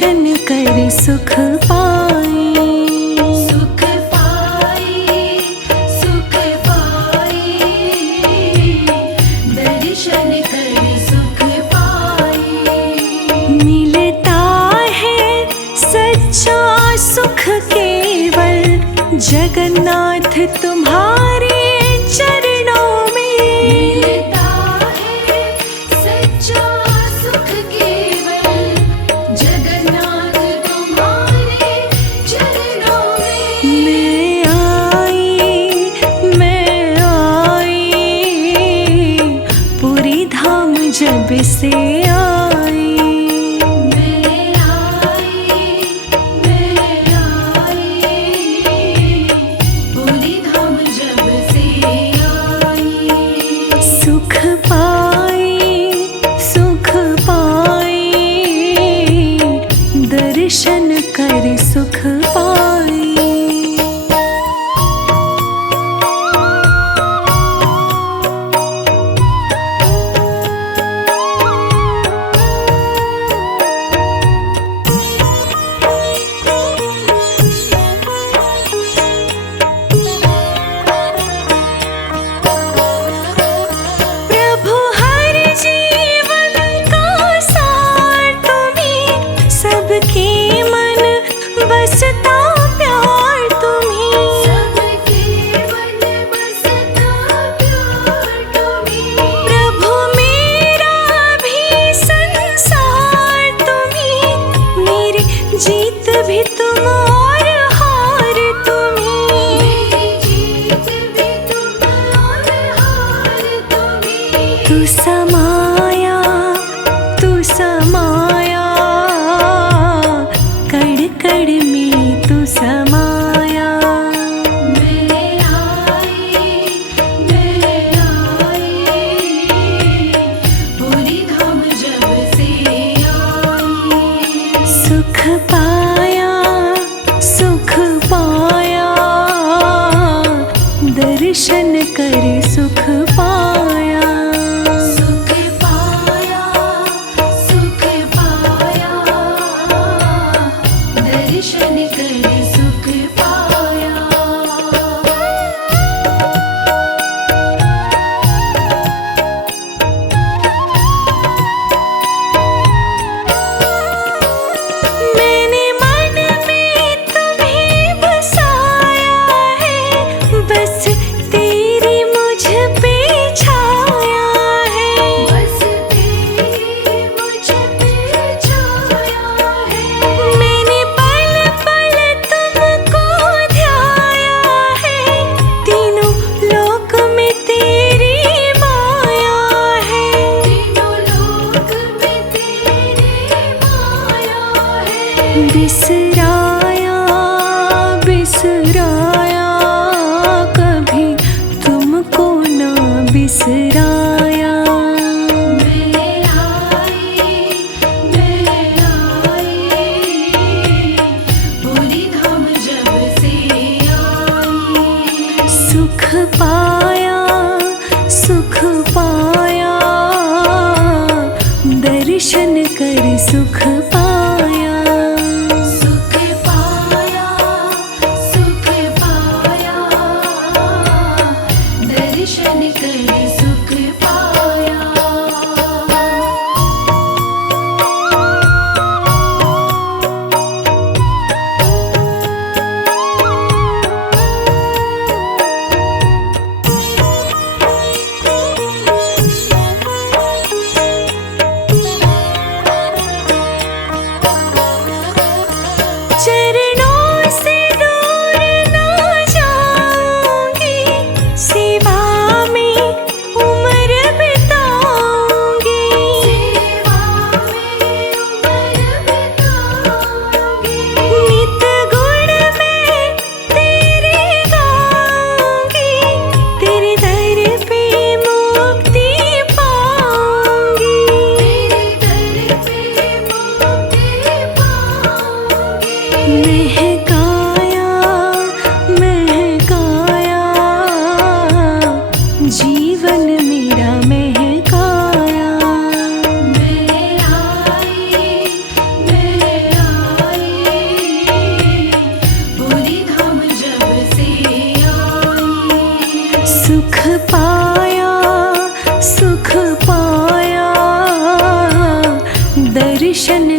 दर्शन कर सुख पाए। सुख पाए, सुख पाए, दर्शन कर सुख पाए। मिलता है सच्चा सुख केवल जगन्नाथ तुम्हारे चरणों में। मिलता है सच्चा सुख केवल जगन्नाथ तुम्हारे चरणों में। मैं आई पूरी धाम जब से आई। पूरी धाम जब से आई। सुख पाए, दर्शन कर सुख पाए। प्रभु हर जीवन का सार तुम्हीं, सबके मन बसता प्यार तुम्हीं। सबके मन बसता प्यार तुम्हीं। प्रभु मेरा भी संसार तुम्हीं, मेरी जीत भी तुम और हार तुम्हीं। मेरी जीत भी तुम और हार तुम्हीं। तू समाया कण कण में तू समाया। मैं आई, पूरी धाम जब से आई। सुख पाया, दर्शन कर सुख पाया। सुख पाया, दर्शन कर सुख पाया। मैंने मन में तुम्हें बसाया है, बस तेरी मुझ पे छाया है। बस तेरी मुझ पे छाया है। मैंने पल पल तुमको ध्याया है, तीनों लोक में तेरी माया है। तीनों लोक में तेरी माया है। बिसराया कभी तुमको ना बिसराया। मैं आई, पूरी धाम जब से आई। सुख पाया, दर्शन कर सुख पाया। सुख पाया, दर्शन कर सुख पाया।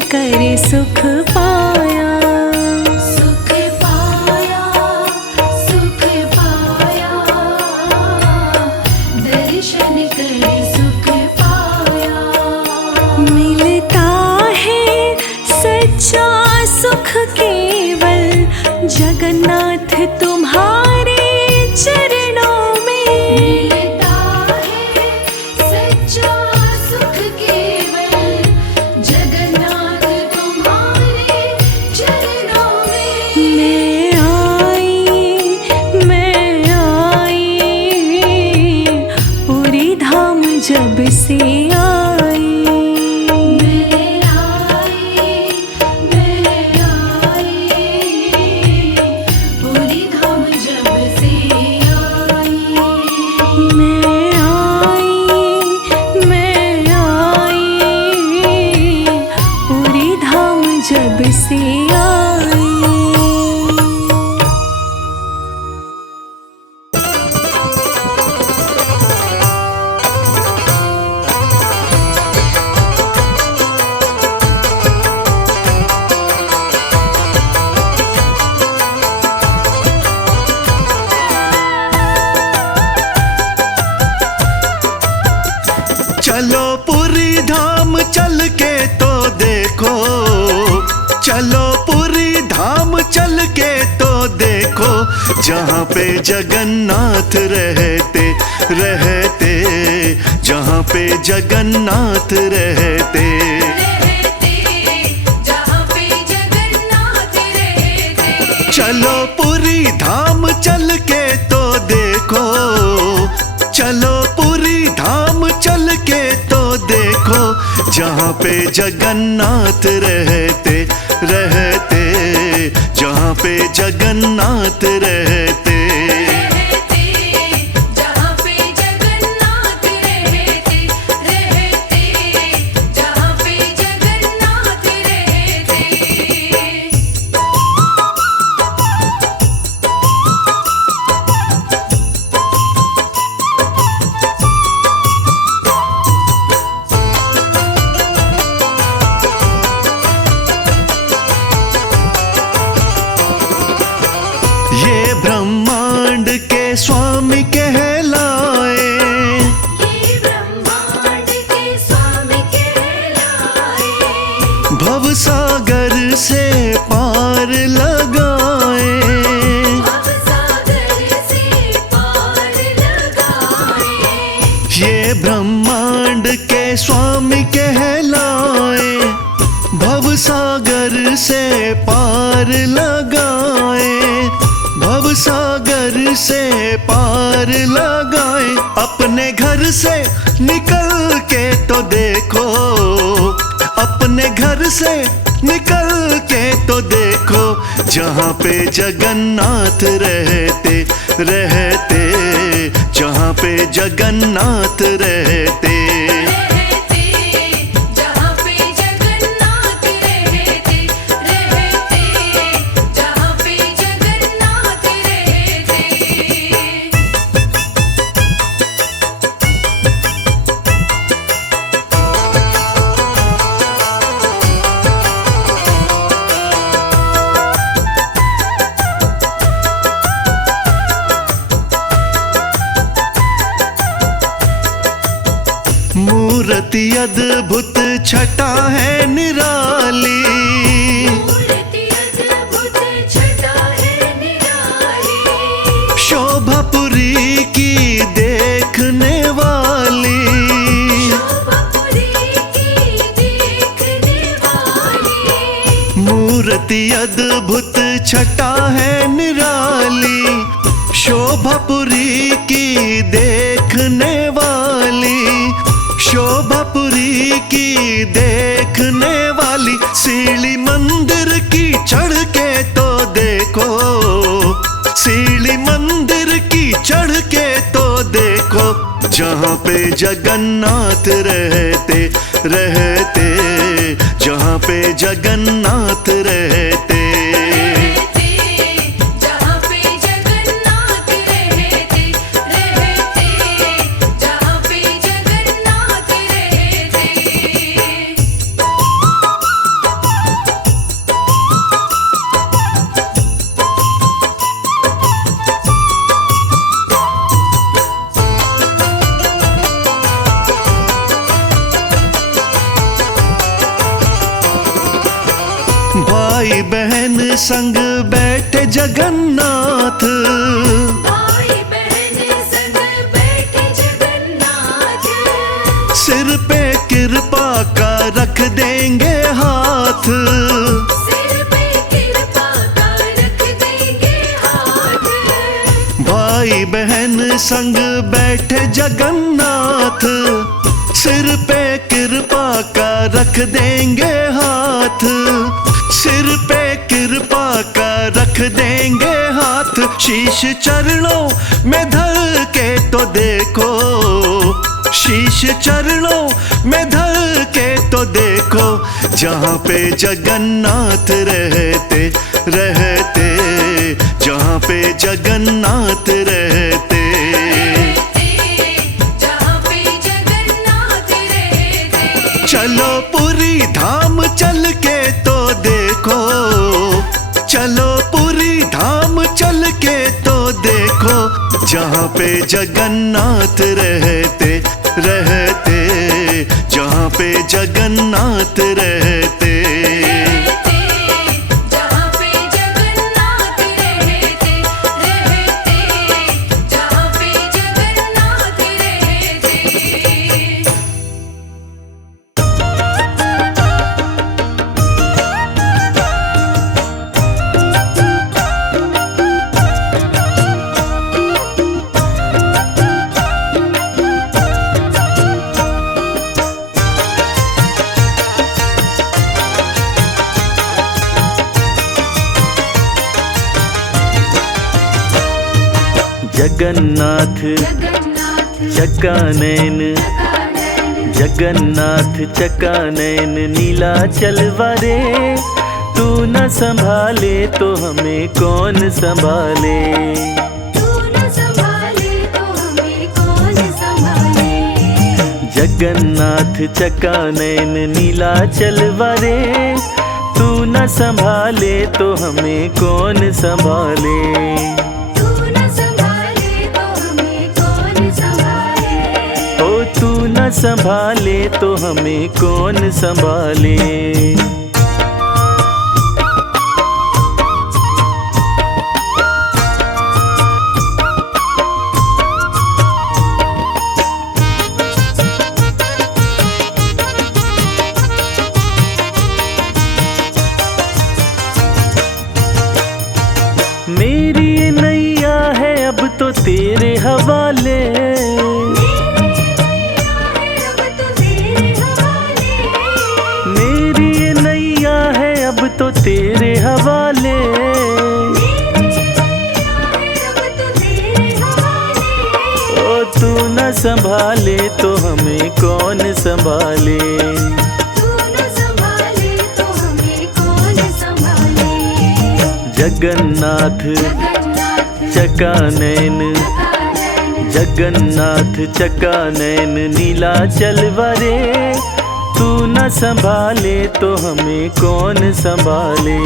कर सुख पाया। सुख पाया, सुख पाया, दर्शन कर सुख पाया। मिलता है सच्चा सुख केवल जगन्नाथ तुम्हारे चरणों में। मिलता है सच्चा सुख केवल जगन्नाथ तुम्हारे चरणों में। मैं आई पूरी धाम जब से आई। मैं आई पूरी धाम जब से आई। मैं आई पूरी धाम जब से आई। चलो पुरी धाम चल के तो देखो, चलो पुरी धाम चल के तो देखो, जहाँ पे जगन्नाथ रहते रहते, जहाँ पे जगन्नाथ रहते। जहाँ पे जगन्नाथ रहते। चलो पुरी धाम चल के तो देखो, चलो पुरी धाम चल के तो देखो, जहाँ पे जगन्नाथ रहते रहते, जहाँ पे जगन्नाथ रहते। जहाँ पे जगन्नाथ रहते, जहाँ पे जगन्नाथ रहते। ये ब्रह्मांड के स्वामी कहलाए, ये ब्रह्मांड के स्वामी कहलाए। भवसागर से पार लगाए। भवसागर से पार लगाए। ये ब्रह्मांड के स्वामी कहलाए, भवसागर से पार लगाए, भवसागर से पार लगाए। अपने घर से निकल के तो देखो, अपने घर से निकल के तो देखो, जहाँ पे जगन्नाथ रहते रहते, जहाँ पे जगन्नाथ रहते। जहाँ पे जगन्नाथ रहते, जहाँ पे जगन्नाथ रहते। मूर्ति अद्भुत छटा है निराली, मूर्ति अद्भुत छटा है निराली। शोभापुरी की देखने वाली। शोभापुरी की देखने वाली। मूर्ति अद्भुत छटा है निराली, शोभापुरी की देखने वाली, शोभापुरी की देखने वाली। सीढ़ी मंदिर की चढ़ के तो देखो, सीढ़ी मंदिर की चढ़ के तो देखो, जहाँ पे जगन्नाथ रहते रहते, जहाँ पे जगन्नाथ रहते। जहाँ पे जगन्नाथ रहते, जहाँ पे जगन्नाथ रहते। भाई बहन संग बैठे जगन्नाथ, भाई बहन संग बैठे जगन्नाथ, सिर पे कृपा का रख देंगे हाथ। सिर पे कृपा का रख देंगे हाथ। भाई बहन संग बैठे जगन्नाथ, सिर पे कृपा का रख देंगे हाथ। सिर पे कृपा का रख देंगे हाथ। शीश चरणों में धर के तो देखो, शीश चरणों में धर के तो देखो, जहाँ पे जगन्नाथ रहते रहते, जहाँ पे जगन्नाथ रहते। जहाँ पे जगन्नाथ रहते। चलो पुरी धाम चल के तो देखो, चलो पुरी धाम चल के तो देखो, जहाँ पे जगन्नाथ रहते रहते, जहाँ पे जगन्नाथ रहते। जहाँ पे जगन्नाथ रहते रहते, जहाँ पे जगन्नाथ रहते। जगन्नाथ जगन्नाथ चकानैन, जगन्नाथ चकानैन नीलाचल वारे। तू न संभाले तो हमें कौन संभाले। तू न संभाले तो हमें कौन संभाले। जगन्नाथ चकानैन नीलाचल वारे। तू न संभाले तो हमें कौन संभाले। तू न संभाले तो हमें कौन संभाले। ओ तू न संभाले तो हमें कौन संभाले। मेरी नैया है अब तो तेरे हवाले। मेरी नैया है अब तो तेरे हवाले। ओ तू न संभाले तो हमें कौन संभाले। जगन्नाथ चकानैन, जगन्नाथ चकानैन नीलाचल वारे। तू न संभाले तो हमें कौन संभाले।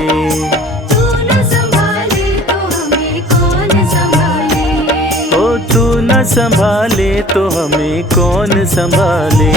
ओ तू न संभाले तो हमें कौन संभाले।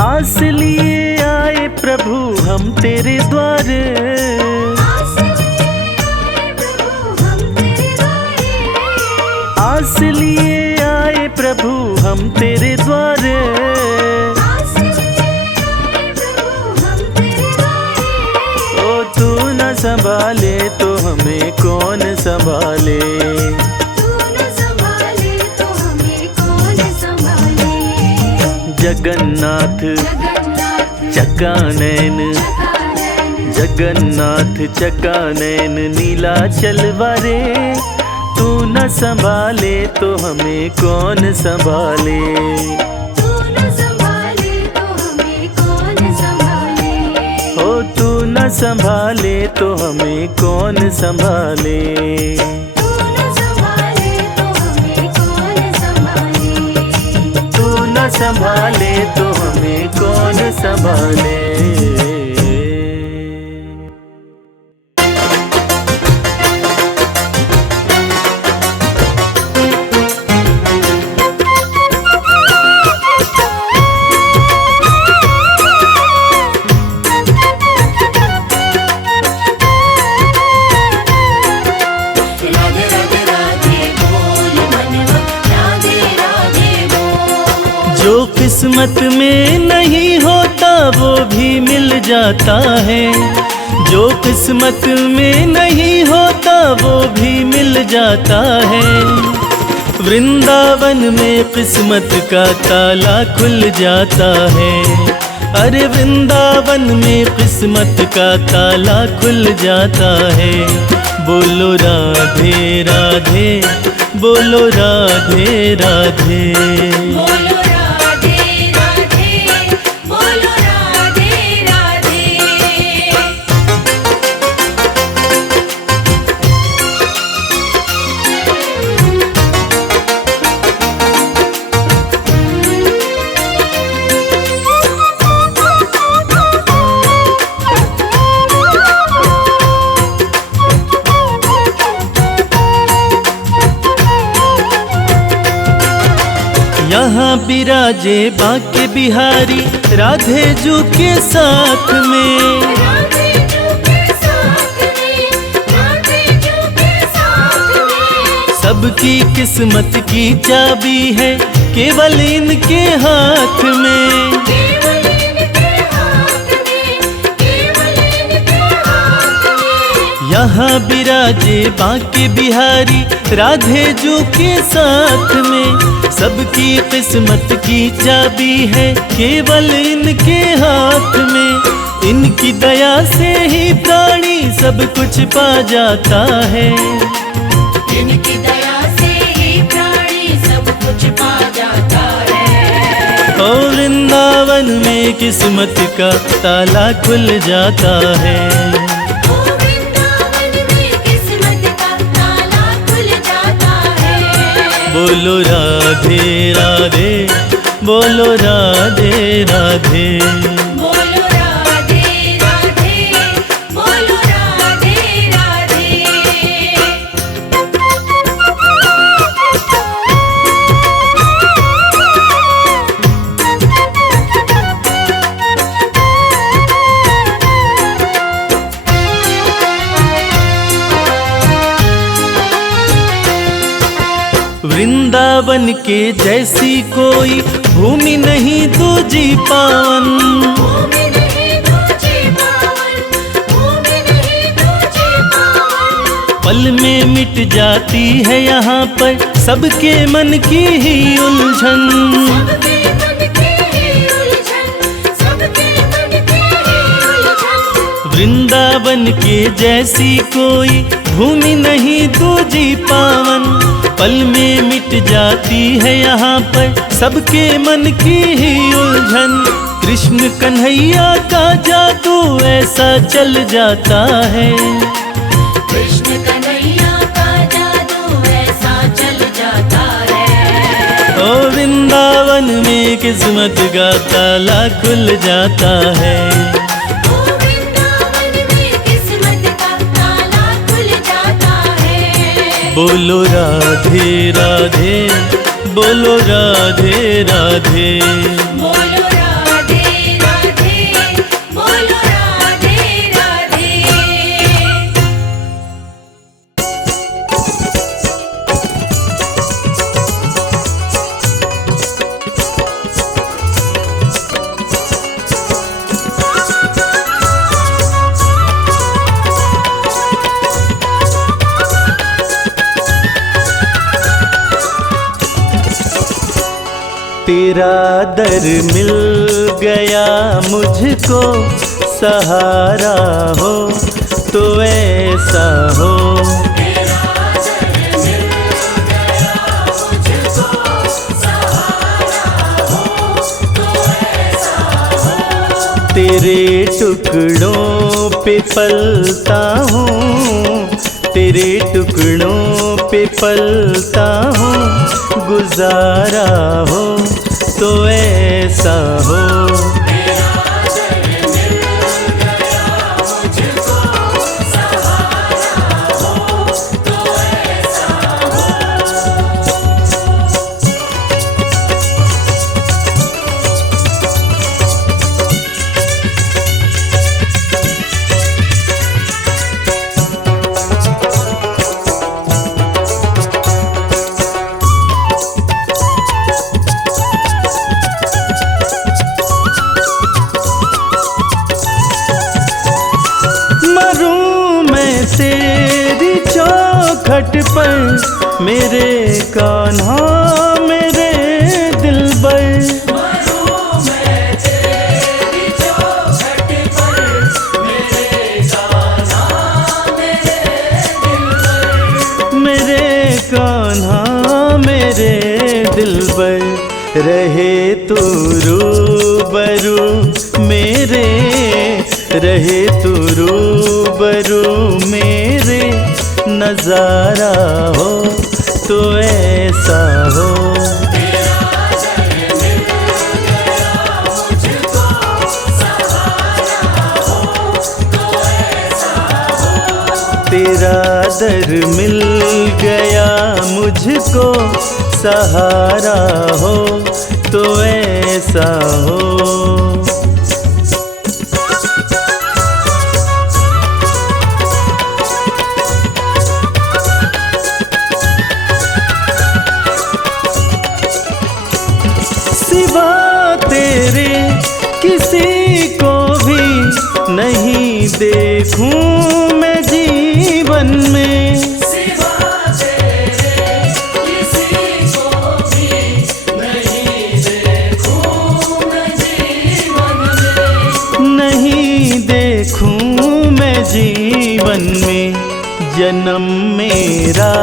आस लिए आए प्रभु हम तेरे द्वार। आस लिए आए प्रभु हम तेरे द्वार। ओ तू न संभाले तो हमें कौन संभाले। जगन्नाथ चकानैन, जगन्नाथ चकानैन नीलाचल वारे। तू न संभाले तो हमें कौन संभाले। ओ तू न संभाले तो हमें कौन संभाले। तू न संभाले तो हमें कौन संभाले। राधे राधे राधे बोल मनवा, राधे राधे बोल। जो किस्मत में नहीं होता वो भी मिल जाता है, जो किस्मत में नहीं होता वो भी मिल जाता है। वृंदावन में किस्मत का ताला खुल जाता है, अरे वृंदावन में किस्मत का ताला खुल जाता है। बोलो राधे राधे, बोलो राधे राधे। बोलो राधे राधे, बोलो राधे राधे। यहाँ बिराजे बांके बिहारी राधे जू के साथ में। राधे जू के साथ में, राधे जू के साथ में। सबकी किस्मत की चाबी है केवल इनके हाथ में। केवल इनके हाथ में, केवल इनके हाथ में। यहाँ बिराजे बांके बिहारी राधे जू के साथ में। सबकी किस्मत की चाबी है केवल इनके हाथ में। इनकी दया से ही प्राणी सब कुछ पा जाता है, इनकी दया से ही प्राणी सब कुछ पा जाता है। और वृंदावन में किस्मत का ताला खुल जाता है। ओ वृंदावन में किस्मत का ताला खुल जाता है। बोलो राधे राधे, बोलो राधे राधे। बोलो राधे राधे, बोलो राधे राधे। वृंदावन के जैसी कोई भूमि नहीं दूजी पावन। भूमि नहीं दूजी पावन, भूमि नहीं दूजी पावन। पल में मिट जाती है यहाँ पर सबके मन की ही उलझन। सबके मन की ही उलझन, सबके मन की ही उलझन। वृंदावन के जैसी कोई भूमि नहीं दूजी पावन। पल में मिट जाती है यहाँ पर सबके मन की ही उलझन। कृष्ण कन्हैया का जादू ऐसा चल जाता है, कृष्ण कन्हैया का जादू ऐसा चल जाता है। ओ वृंदावन में किस्मत का ताला खुल जाता है। ओ वृंदावन में किस्मत का ताला खुल जाता है। बोलो राधे राधे, बोलो राधे राधे। बोलो राधे राधे, बोलो राधे राधे। तेरा दर मिल गया मुझको, सहारा हो तो ऐसा हो। तेरे टुकड़ों पे पलता हूँ, तेरे टुकड़ों पे पलता हूँ, गुजारा हो तो ऐसा हो। तेरी चौखट पर मेरे कान्हा मेरे दिलबर, मेरे कान्हा मेरे दिलबर, रहे तू रूबरू मेरे, रहे तू रूबरू मेरे, नजारा हो तो ऐसा हो। तेरा दर मिल गया मुझको, सहारा हो तो ऐसा हो। सिवा तेरे किसी को भी नहीं देखूं मैं जीवन में, सिवा तेरे किसी को भी नहीं देखूं मैं जीवन में, नहीं देखूं मैं जीवन में। जन्म मेरा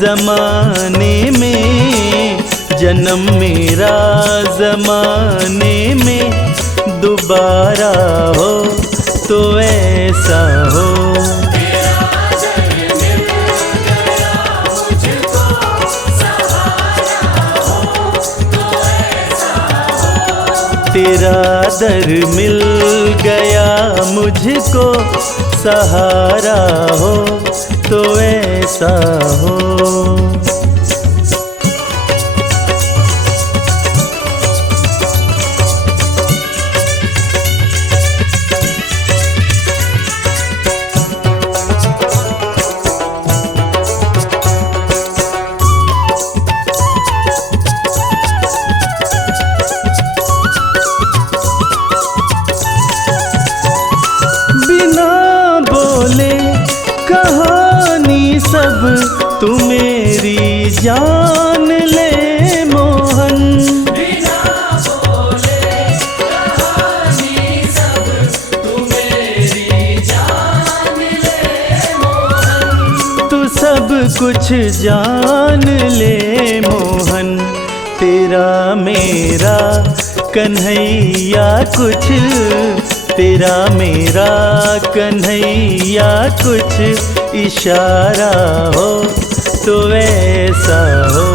जमाने में, जन्म मेरा जमाने में, दोबारा हो तो ऐसा हो। तेरा दर मिल गया मुझको, सहारा हो तो ऐसा हो। कहानी सब तू मेरी जान ले मोहन, बिना बोले कहानी सब तू मेरी जान ले मोहन, तू सब कुछ जान ले मोहन। तेरा मेरा कन्हैया कुछ, तेरा मेरा कन्हैया कुछ, इशारा हो तो ऐसा हो।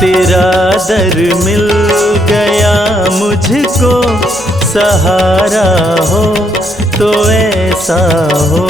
तेरा दर मिल गया मुझको, सहारा हो तो ऐसा हो।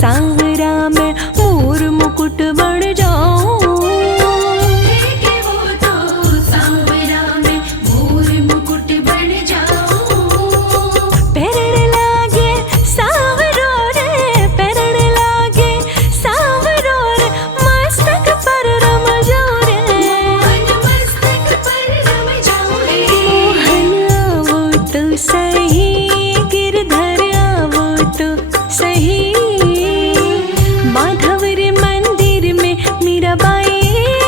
सांवरा मैं मोर मुकुट बन जाऊं। के वो तो सांवरा में मोर मुकुट बन जाऊं। पैरण लागे सांवरो रे, पैरण लागे सांवरो रे, मस्तक पर रम जाऊं रे। मोहन मस्तक पर रम जाऊं रे। मोहन आवो तो सही, गिरधर आवो तो सही। माधव रे मंदिर में मीराबाई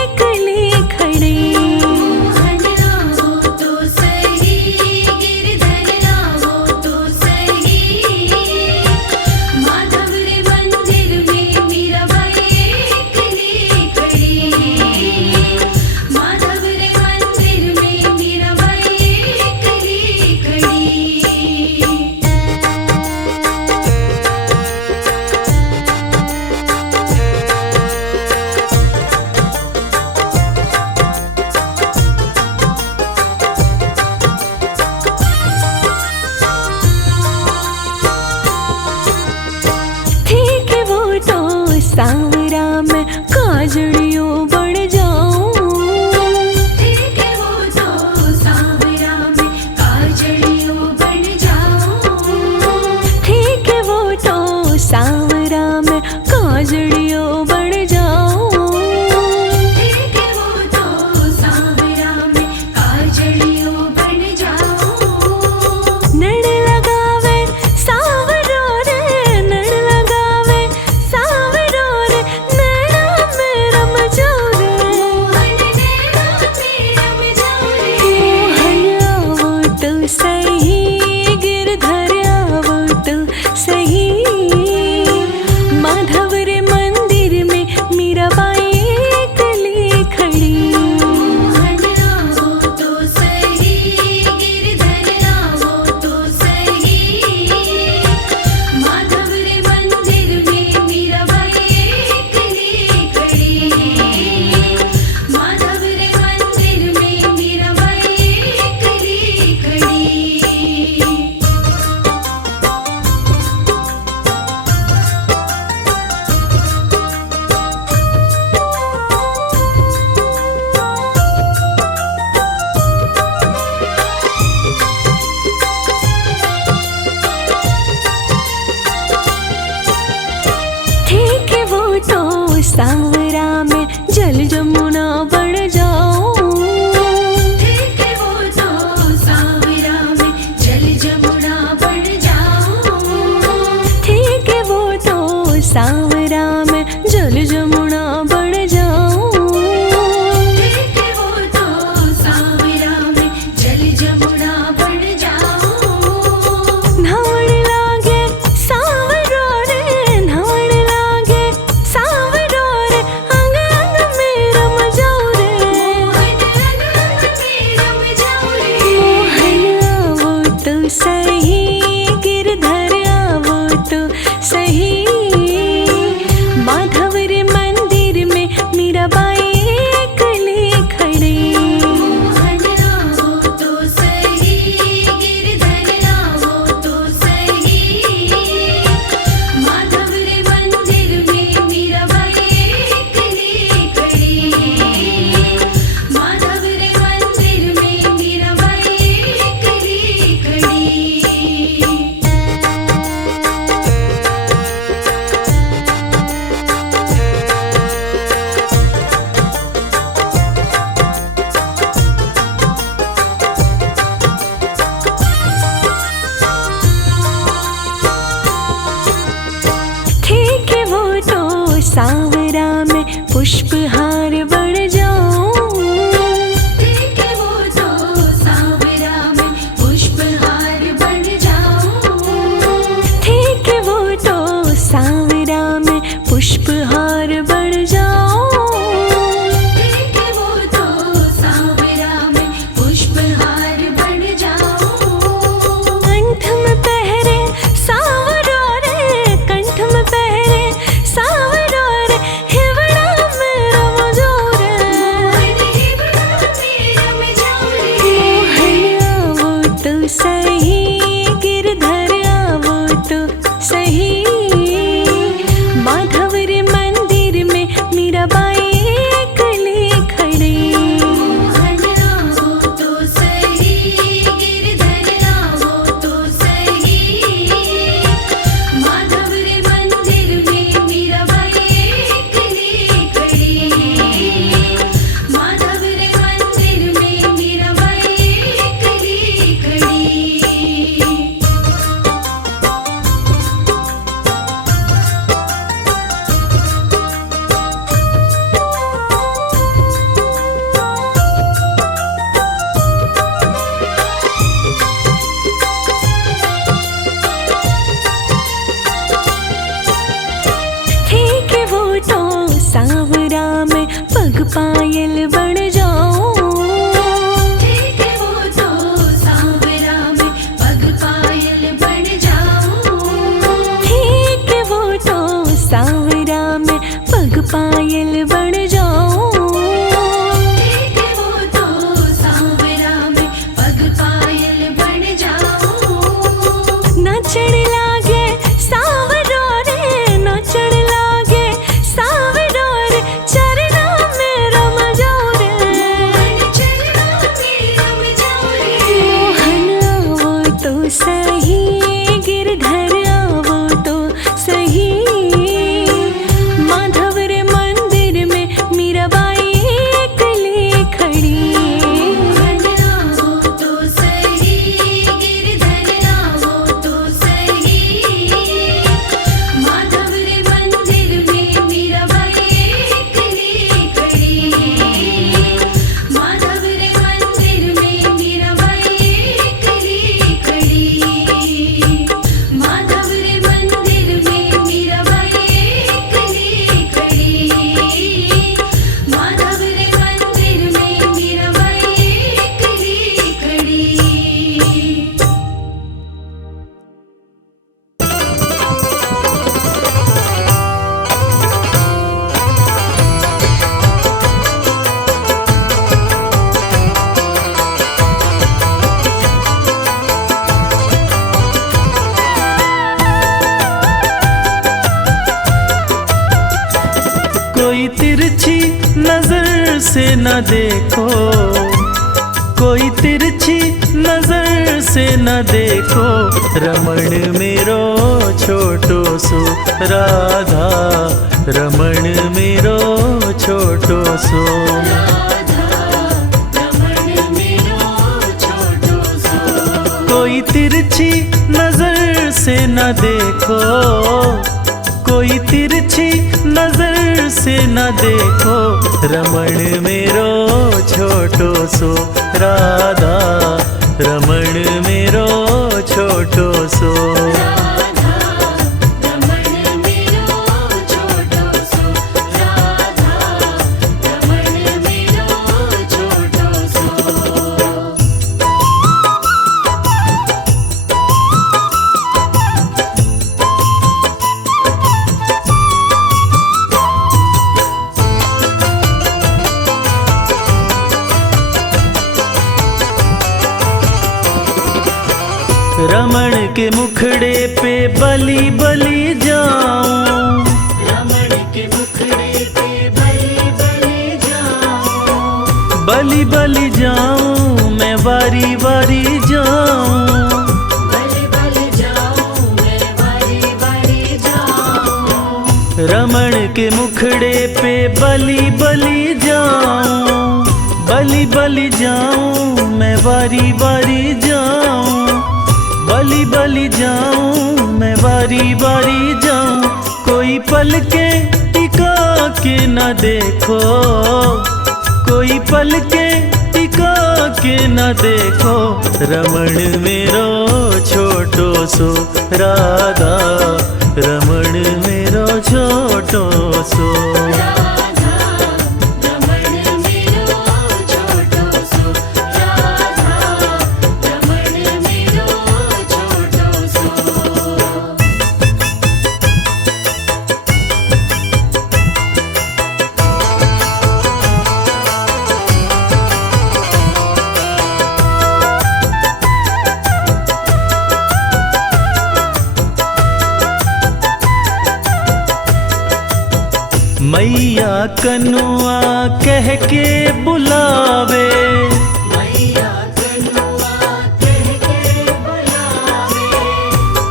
एकली खड़ी। मोहन आवो तो सही, गिरधर आवो तो सही। माधव रे मंदिर में मीराबाई एकली खड़ी। माधव रे मंदिर में मीराबाई एकली खड़ी। ठीक है वो तो सांवरा में काजड़ियों बन जाऊं। ठीक है वो तो सांवरा में काजड़ियों बन जाऊं। ठीक है वो तो सांवरा में काजड़ियों बन जाऊं। ठीक है वो तो सांवरा में काजड़ियों बन जाऊं। नड़ लगावे सांवरो रे, नड़ लगावे सांवरो रे, नैना में रम जाऊं रे। मोहन नैना में रम जाऊं रे। मोहन आवो तो सही, गिरधर आवो तो सही। माधव रे मंदिर में मीराबाई एकली खड़ी। मोहन आवो तो सही, गिरधर आवो तो सही। माधव रे मंदिर में मीराबाई एकली खड़ी। माधव रे मंदिर में मीराबाई एकली खड़ी। ठीक है वो तो सांवरा में जल जमुना बन जाऊं। ठीक है वो तो सांवरा में जल जमुना बन जाऊं। ठीक है वो तो सांवरा में जल जमुना बन जाऊं। ठीक है वो तो सांवरा में जल जमुना बन जाऊं। नहावन लागे सांवरो रे, नहावन लागे सांवरो रे, अंग अंग में रम जाऊं रे। मोहन अंग में रम जाऊं रे। मोहन आवो तो सही, गिरधर आवो तो सही। माधव रे मंदिर में मीराबाई एकली खड़ी। मोहन आवो तो सही, गिरधर आवो तो सही। माधव रे मंदिर में मीराबाई एकली खड़ी। माधव रे मंदिर में मीराबाई एकली खड़ी। ठीक है वो तो सांवरा में पुष्पहार बन जाऊं। ठीक है वो तो सांवरा में पुष्पहार बन जाऊं। ठीक है वो तो सांवरा में पुष्पहार बन जाऊं। ठीक है वो तो सांवरा में पुष्पहार बन जाऊं। कंठ में पहरे सांवरो रे, कंठ में पहरे सांवरो रे, से न देखो, कोई तिरछी नजर से न देखो, रमण मेरो छोटो सो राधा, रमण मेरो छोटो सो। कोई तिरछी नजर से न देखो, कोई तिरछी नजर से न देखो, रमण मेरो छोटो सो राधा, रमण मेरो छोटो सो। रमण के मुखड़े पे बलि बलि जाऊं, रमण के मुखड़े पे बलि बलि जाऊं, बलि बलि जाऊं मैं वारी वारी जाऊं, बलि बलि जाऊं मैं वारी वारी जाऊं। रमण के मुखड़े पे बलि बलि जाऊं, बलि बलि जाऊं मैं वारी वारी जाऊं, बलि बलि जाऊं मैं वारी वारी जाऊं। कोई पल के टिका के न देखो, कोई पल के टिका के न देखो, रमण मेरो छोटो सो राधा, रमण मेरो छोटो सो। मैया कनुआ कह के बुलावे, मैया कनुआ कह के बुलावे,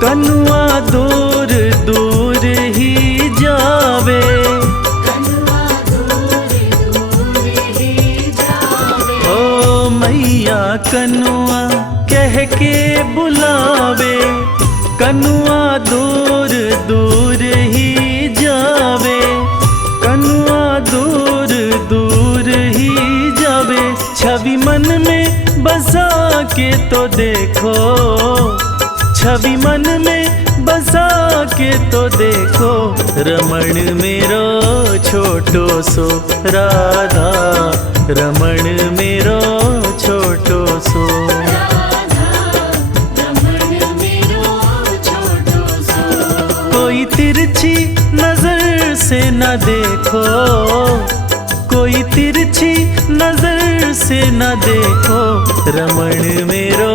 कनुआ दूर दूर ही जावे, कनुआ दूर दूर ही जावे। ओ मैया कनुआ कह के बुलावे, कनुआ दूर दूर ही जावे, कनुआ दूर दूर ही जावे। छवि मन में बसा के तो देखो, छवि मन में बसा के तो देखो, रमण मेरो छोटो सो राधा, रमण मेरो छोटो सो। कोई तिरछी नजर से न देखो, कोई तिरछी नजर से न देखो, रमण मेरो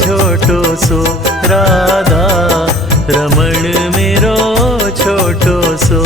छोटो सो राधा, रमण मेरो छोटो सो।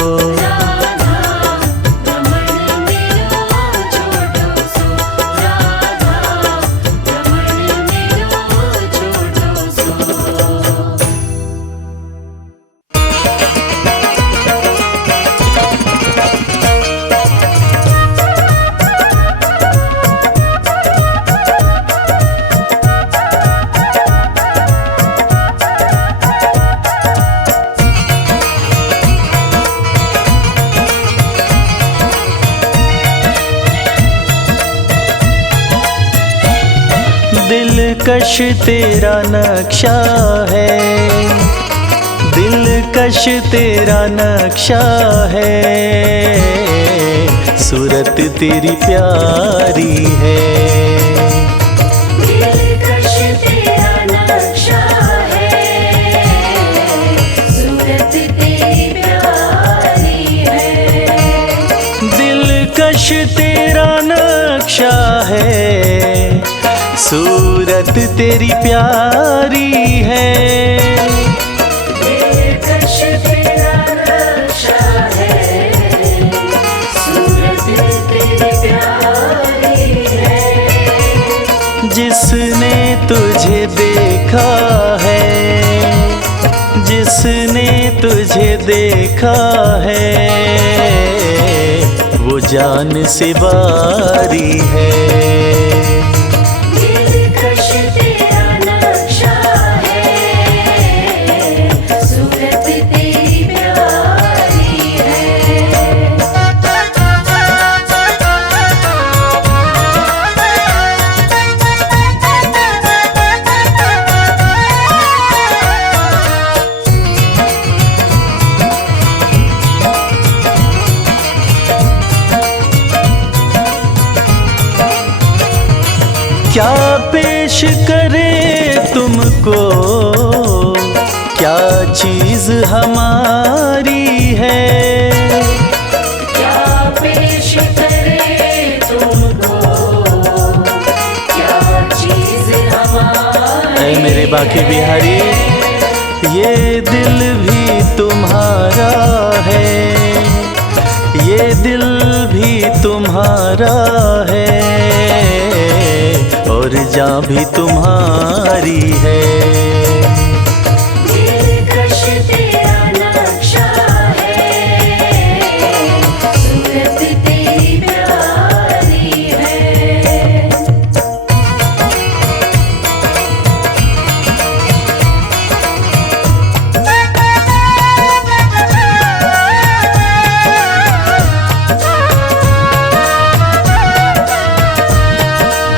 दिलकश तेरा नक्शा है, दिलकश तेरा नक्शा है, सूरत तेरी प्यारी है। दिलकश तेरा नक्शा है, सूरत तेरी प्यारी है। दिलकश तेरा नक्शा है, सूरत तेरी प्यारी है। दिलकश तेरा नक्शा है, सूरत तेरी प्यारी जिसने तुझे देखा है, जिसने तुझे देखा है, वो जान से बारी है। दिलकश तेरा नक्शा है, सूरत तेरी प्यारी है। क्या पेश करे तुमको, क्या चीज हमारी है। क्या पेश करे तुमको, क्या चीज हमारी। ऐ मेरे बाके बिहारी, ये दिल भी तुम्हारा है, ये दिल भी तुम्हारा है, और जान भी तुम्हारी है। दिलकश तेरा नक्शा है, सूरत तेरी प्यारी है।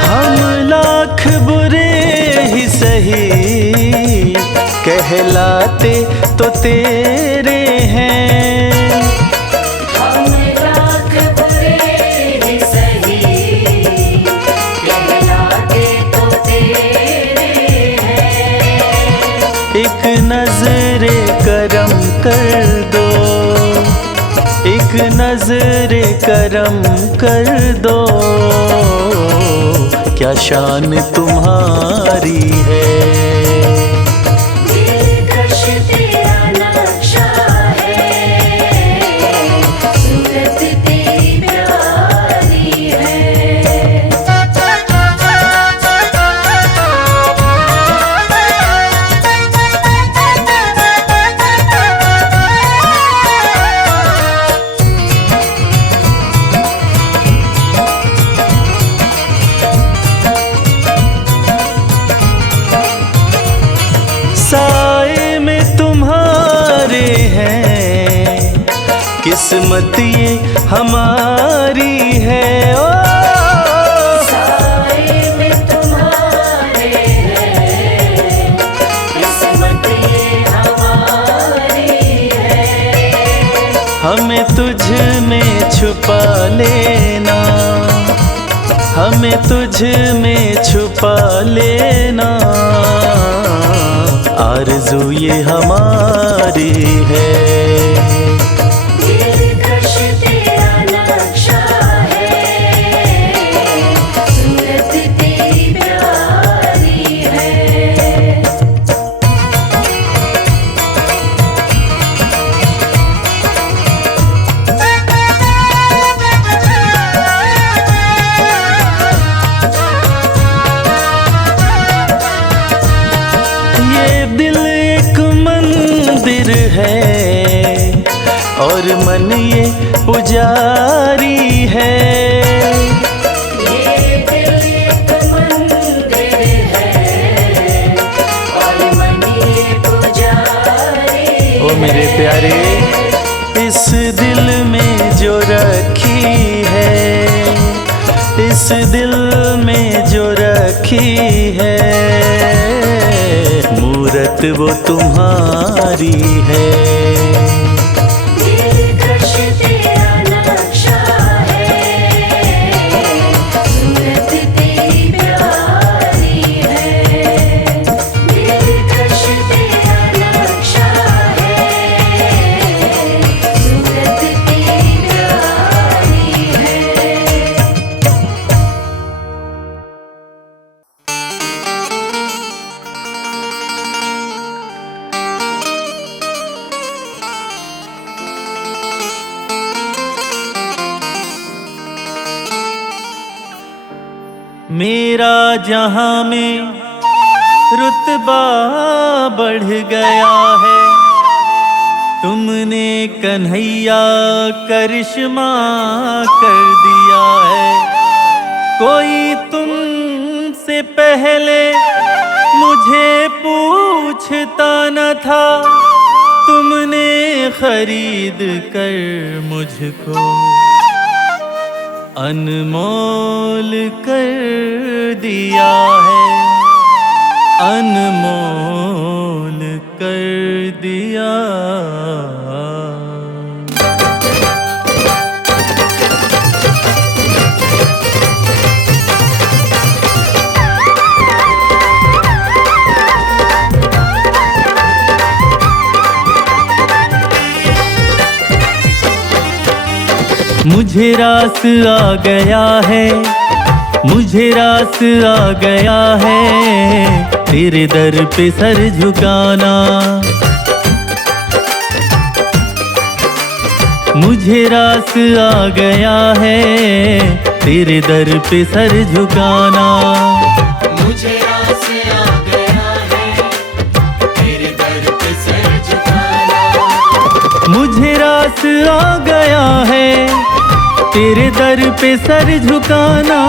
हम लाख बुरे ही सही, कहलाते तो तेरे हैं। हम लाख बुरे ही सही, कहलाते तो तेरे हैं। एक नजरे करम कर दो, एक नजरे करम कर दो, क्या शान तुम्हारी है। दिलकश तेरा नक्शा है, सूरत तेरी प्यारी है। साए में तुम्हारे हैं, किस्मत ये हमारी है। ओ साए में तुम्हारे हैं, किस्मत ये हमारी है। हमें तुझ में छुपा लेना, हमें तुझ में छुपा लेना, आरज़ू ये हमारी है। दिलकश तेरा नक्शा है, सूरत तेरी प्यारी है। ये दिल एक मंदिर है, और मन ये पुजारी है। ये दिल एक मंदिर है, और मन ये पुजारी। ओ मेरे प्यारे, इस दिल में जो रखी है, इस दिल में जो रखी है, मूरत वो तुम्हारी है। दिलकश तेरा नक्शा है, सूरत तेरी प्यारी है। दिलकश तेरा नक्शा है, सूरत तेरी प्यारी है। जहां में रुतबा बढ़ गया है। तुमने कन्हैया करिश्मा कर दिया है। कोई तुमसे पहले मुझे पूछता न था, तुमने खरीद कर मुझको अनमोल कर दिया है, अनमोल कर दिया। मुझे रास आ गया है, मुझे रास आ गया है, तेरे दर पे सर झुकाना। मुझे रास आ गया है, तेरे दर पे सर झुकाना। मुझे रास आ गया है, तेरे दर पे सर झुकाना। मुझे रास आ गया है, तेरे दर पे सर झुकाना।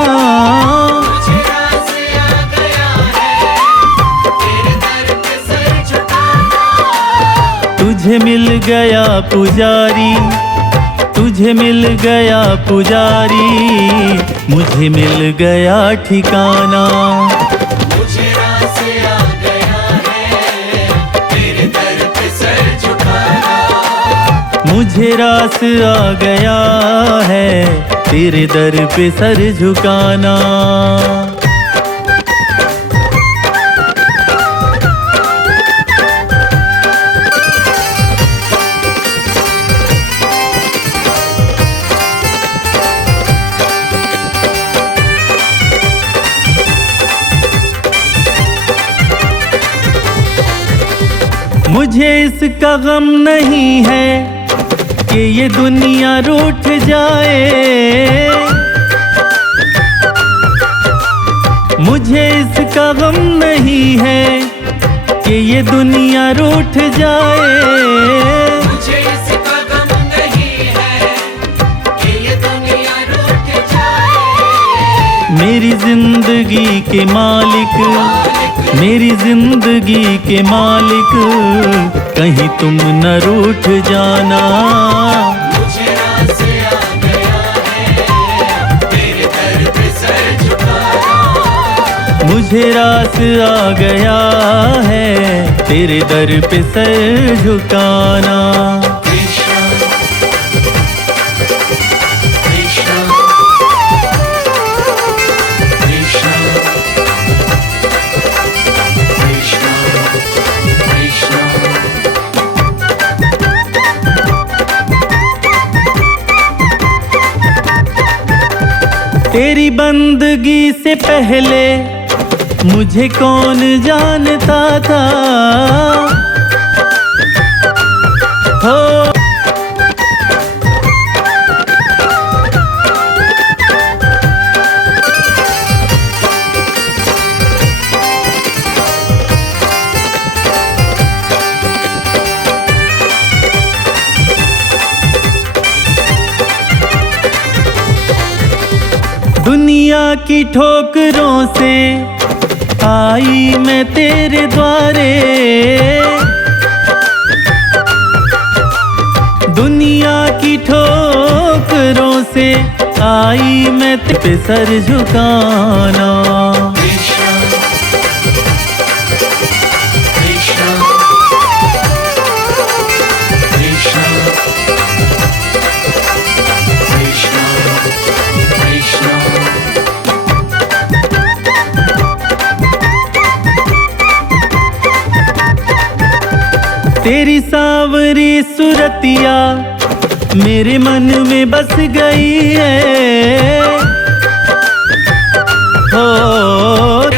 मुझे रास आ गया है, तेरे दर पे सर झुकाना। तुझे मिल गया पुजारी, तुझे मिल गया पुजारी, मुझे मिल गया ठिकाना। मुझे रास आ गया है, तेरे दर पे सर झुकाना। मुझे रास आ गया है, तेरे दर पे सर झुकाना। मुझे इसका गम नहीं है कि ये दुनिया रूठ जाए। मुझे इसका गम नहीं है कि ये दुनिया रूठ जाए। मुझे इसका गम नहीं है कि ये दुनिया रूठ जाए। मेरी जिंदगी के मालिक, मेरी जिंदगी के मालिक, कहीं तुम न रूठ जाना। मुझे रास आ गया है, तेरे दर पे सर झुकाना। मुझे रास आ गया है, तेरे दर पे सर झुकाना। कृष्ण कृष्ण कृष्ण कृष्ण तेरी बंदगी से पहले मुझे कौन जानता था। हो दुनिया की ठोकरों से आई मैं तेरे द्वारे। दुनिया की ठोकरों से आई मैं तेरे पे सर झुकाना। कृष्ण कृष्ण कृष्ण कृष्ण तेरी सांवरी सुरतिया मेरे मन में बस गई है। हो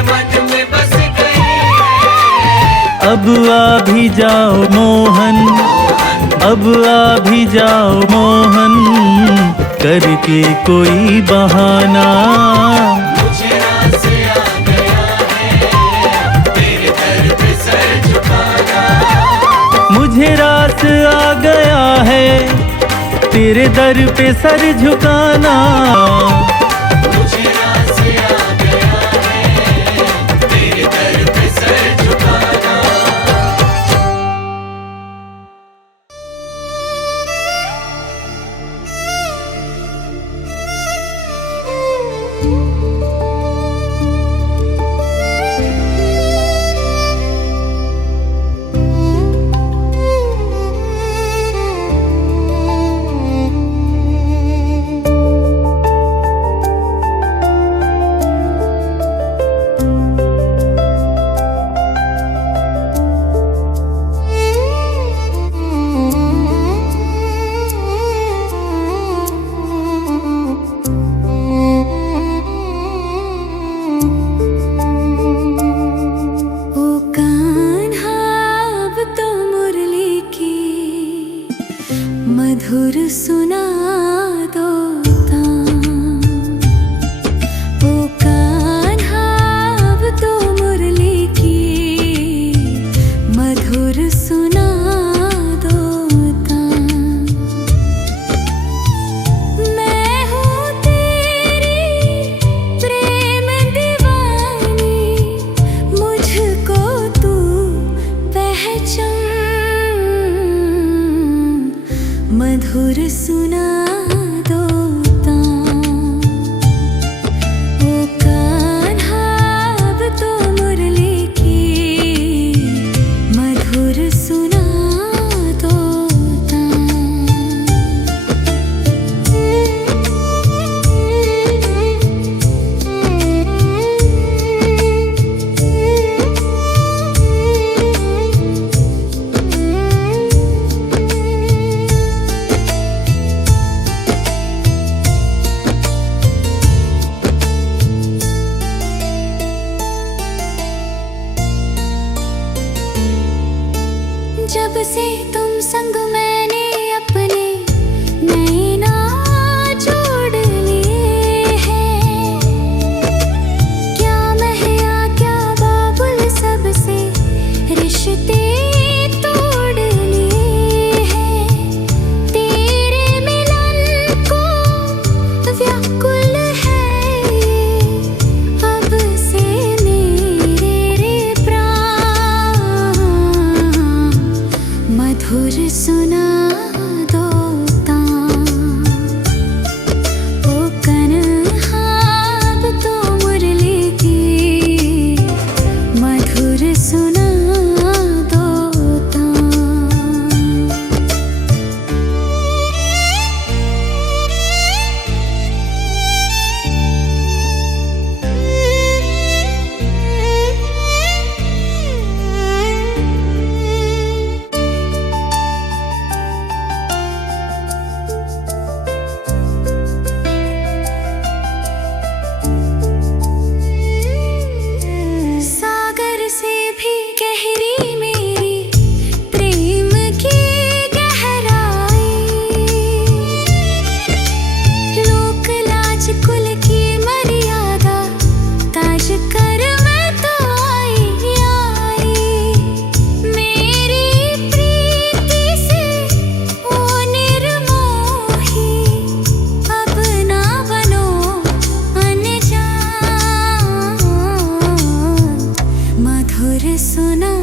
मन में बस गई है। अब आ भी जाओ मोहन, अब आ भी जाओ मोहन, करके कोई बहाना। मुझे रास आ गया तेरे दर पे सर झुकाना। मुझे रास आ गया है तेरे दर पे सर झुकाना। मधुर सुना दो तान, ओ कान्हा अब तो मुरली की मधुर सुना दो तान। मैं हूँ तेरी प्रेम दीवानी, मुझको तू पहचान। मधुर सुना दो तान, ओ कान्हा अब तो मुरली की मधुर सुना दो जब से तुम संग मैंने अपने नैना जोड़ लिए हैं, क्या महया क्या बाबुल सबसे रिश्ते तोड़ लिए हैं। तेरे मिलन को व्याकुल है अब से मेरे प्राण। मधुर सुना दो तान, ओ कान्हा अब तो मुरली की मधुर सुना दो तान। सागर से भी गहरी मेरी प्रेम की गहराई, लोक लाज कुल की मर्यादा ताज कर मैं तो आई। मेरी प्रीति से ओ निर्मोही अब ना बनो अनजान। मधुर सुना